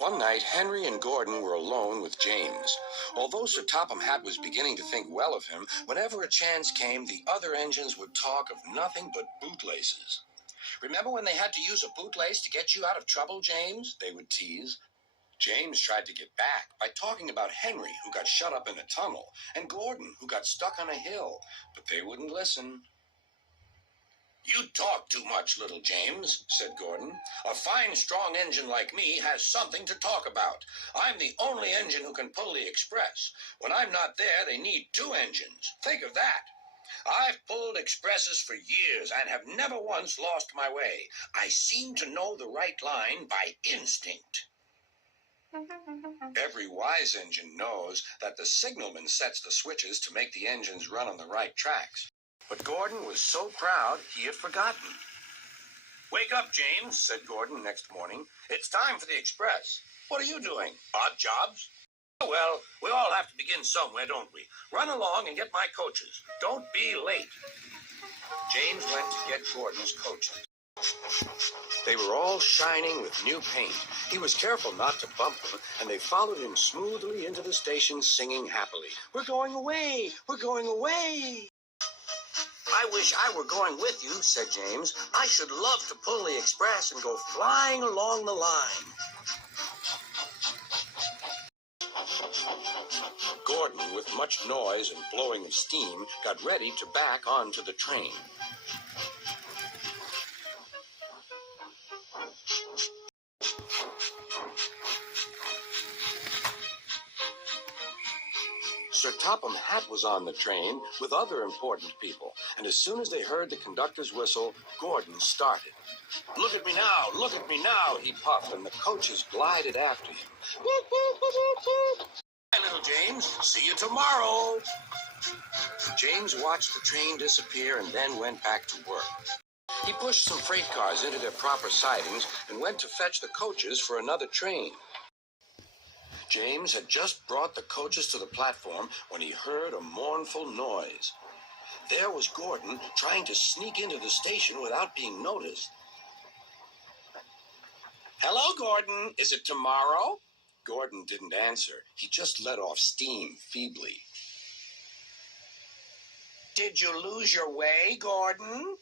One night, Henry and Gordon were alone with James. Although Sir Topham Hatt was beginning to think well of him, whenever a chance came, the other engines would talk of nothing but bootlaces. "Remember when they had to use a bootlace to get you out of trouble, James?" they would tease. James tried to get back by talking about Henry, who got shut up in a tunnel, and Gordon, who got stuck on a hill, but they wouldn't listen. "You talk too much, little James," said Gordon. "A fine, strong engine like me has something to talk about. I'm the only engine who can pull the express. When I'm not there, they need two engines. Think of that. I've pulled expresses for years and have never once lost my way. I seem to know the right line by instinct." Every wise engine knows that the signalman sets the switches to make the engines run on the right tracks. But Gordon was so proud he had forgotten. "Wake up, James," said Gordon next morning. "It's time for the express. What are you doing? Odd jobs?" "Oh, well, we all have to begin somewhere, don't we? Run along and get my coaches. Don't be late." James went to get Gordon's coaches. They were all shining with new paint. He was careful not to bump them, and they followed him smoothly into the station, singing happily, "We're going away! We're going away!" "I wish I were going with you," said James. "I should love to pull the express and go flying along the line." Gordon, with much noise and blowing of steam, got ready to back onto the train. Sir Topham Hatt was on the train with other important people, and as soon as they heard the conductor's whistle, Gordon started. Look at me now," he puffed, and the coaches glided after him. "Whoop, whoop, whoop, whoop, whoop. Bye, little James. See you tomorrow." James watched the train disappear and then went back to work. He pushed some freight cars into their proper sidings and went to fetch the coaches for another train. James had just brought the coaches to the platform when he heard a mournful noise. There was Gordon trying to sneak into the station without being noticed. "Hello, Gordon. Is it tomorrow?" Gordon didn't answer. He just let off steam feebly. "Did you lose your way, Gordon?"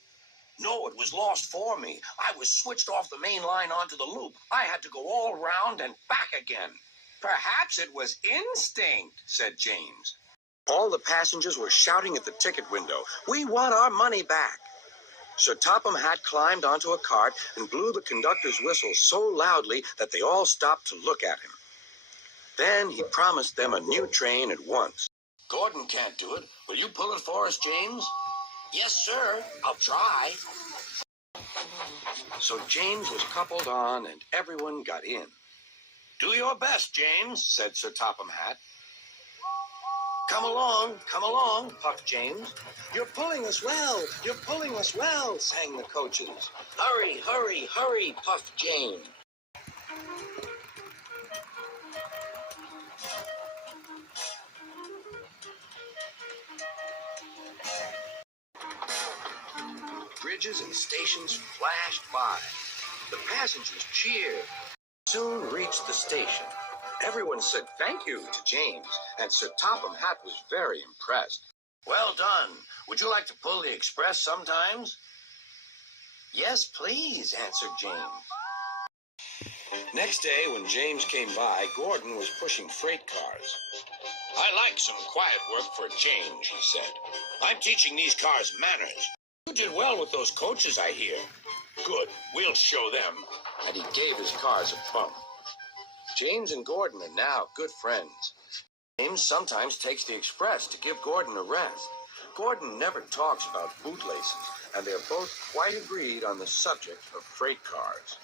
"No, it was lost for me. I was switched off the main line onto the loop. I had to go all round and back again." "Perhaps it was instinct," said James. All the passengers were shouting at the ticket window, "We want our money back." Sir Topham Hatt climbed onto a cart and blew the conductor's whistle so loudly that they all stopped to look at him. Then he promised them a new train at once. "Gordon can't do it. Will you pull it for us, James?" "Yes, sir. I'll try." So James was coupled on and everyone got in. "Do your best, James," said Sir Topham Hatt. Come along, puffed James. You're pulling us well, sang the coaches. Hurry, hurry, hurry, puffed James. Bridges and stations flashed by. The passengers cheered. Soon reached the station. Everyone said thank you to James, and Sir Topham Hatt was very impressed. Well done. Would you like to pull the express sometimes? Yes, please, answered James. Next day, when James came by, Gordon was pushing freight cars. I like some quiet work for a change, he said. I'm teaching these cars manners. You did well with those coaches, I hear. Good, we'll show them. And he gave his cars a bump. James and Gordon are now good friends. James sometimes takes the express to give Gordon a rest. Gordon never talks about bootlaces, and they're both quite agreed on the subject of freight cars.